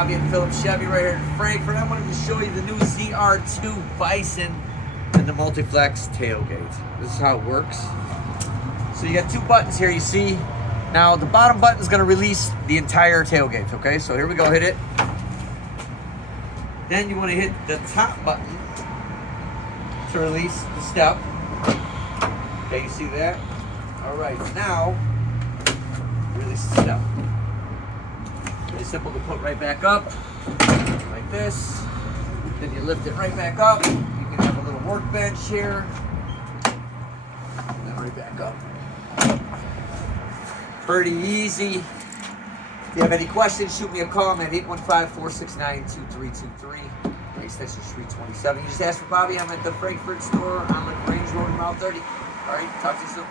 Bobby at Phillips Chevy right here in Frankfurt. I wanted to show you the new ZR2 Bison and the multi-flex tailgate. This is how it works. So you got two buttons here, you see. Now the bottom button is going to release the entire tailgate, okay? So here we go, hit it. Then you want to hit the top button to release the step. Okay, you see that? All right, now release the step. Really simple to put right back up, like this. Then you lift it right back up. You can have a little workbench here. And then right back up. Pretty easy. If you have any questions, shoot me a call. I'm at 815-469-2323. My extension is 327. You just ask for Bobby. I'm at the Frankfurt store on the Range Road in Mile 30. All right, talk to you soon.